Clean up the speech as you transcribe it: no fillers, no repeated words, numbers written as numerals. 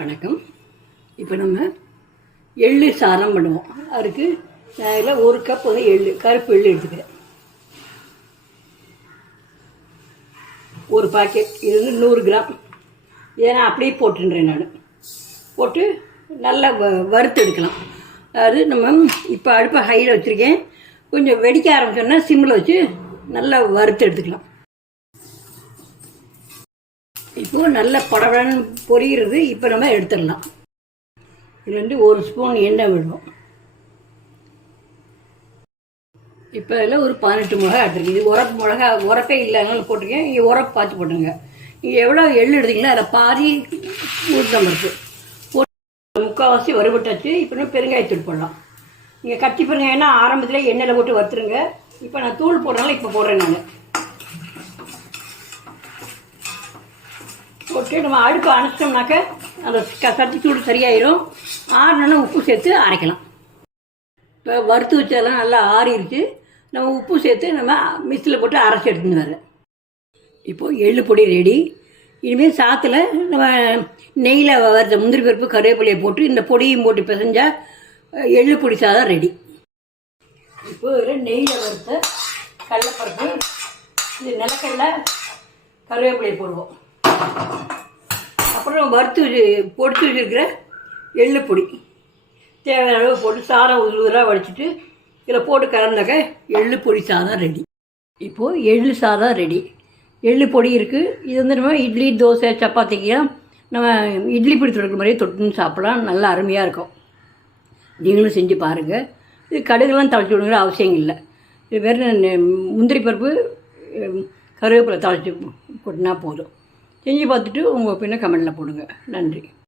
வணக்கம். இப்போ நம்ம எள்ளு சாதம் பண்ணுவோம். அதுக்கு நான் இதில் 1 கப் வந்து எள்ளு, கருப்பு எள்ளு எடுத்துக்கிறேன். ஒரு பாக்கெட், இது வந்து 100 கிராம். இதை நான் அப்படியே போட்டுன்றேன். நான் போட்டு நல்லா வறுத்து எடுக்கலாம். அதாவது நம்ம இப்போ அடுப்பை ஹையில் வச்சுருக்கேன். கொஞ்சம் வெடிக்க ஆரம்பிச்சோன்னா சிம்மில் வச்சு நல்லா வறுத்து எடுத்துக்கலாம். இப்போது நல்ல படபடன்னு பொரிகிறது. இப்போ நம்ம எடுத்துடலாம். இதில் வந்து 1 ஸ்பூன் எண்ணெய் விடுவோம். இப்போ இதில் ஒரு 18 மிளகா எடுத்துருக்கேன். இது உரப்பே இல்லைனாலும் போட்டிருக்கேன். நீங்கள் உரப்பு பார்த்து போட்டுருங்க. நீங்கள் எவ்வளோ எள்ளு எடுத்தீங்களோ அதில் பாதி உளுத்தம் பருப்பு போட்டு முக்கால்வாசி வறுபட்டாச்சு. இப்போ நம்ம பெருங்காயத்தூள் போடலாம். நீங்கள் கட்டி பெருங்காயம்னா ஆரம்பத்தில் எண்ணெயில் போட்டு வறுத்துருங்க. இப்போ நான் தூள் போடுறதுனால இப்போ போடுறேன். நான் போட்டு நம்ம அடுப்பு அணைச்சிட்டோம்னாக்க அந்த சட்டி சூடு சரியாயிடும். ஆறினா உப்பு சேர்த்து அரைக்கலாம். இப்போ வறுத்து வச்சதெல்லாம் நல்லா ஆறிடுச்சு. நம்ம உப்பு சேர்த்து நம்ம மிக்சியில் போட்டு அரைச்சி எடுத்துன்னு வரேன். இப்போது எள்ளு பொடி ரெடி. இனிமேல் சாத்தில் நம்ம நெய்யில் வறுத்த முந்திரி பருப்பு கருவேப்பிலையை போட்டு இந்த பொடியும் போட்டு பிசைஞ்சால் எள்ளு பொடி சாதம் ரெடி. இப்போது நெய்யில் வறுத்த கடலைப்பருப்பு, இது நிலக்கடலை, கருவேப்பிலையை போடுவோம். அப்புறம் வறுத்து பொடிச்சு வச்சுருக்கிற எள்ளு பொடி தேவையான அளவு போட்டு சாதம் உதுராக வடிச்சிட்டு இதில் போட்டு கலந்தாக்க எள்ளு பொடி சாதம் ரெடி. இப்போது எள்ளு சாதம் ரெடி. எள்ளு பொடி இருக்குது. இது வந்து நம்ம இட்லி, தோசை, சப்பாத்திக்கெல்லாம் நம்ம இட்லி பொடி தொடுக்கிற மாதிரியே தொட்டுன்னு சாப்பிடலாம். நல்லா அருமையாக இருக்கும். நீங்களும் செஞ்சு பாருங்கள். இது கடுகுலாம் தழைச்சி விடுங்கிற அவசியம் இல்லை. இது வெறும் முந்திரி பருப்பு, கருவேப்பிலை தழைச்சி கொட்டினா போதும். செஞ்சு பார்த்துட்டு உங்கள் பின்ன கமெண்டில் போடுங்க. நன்றி.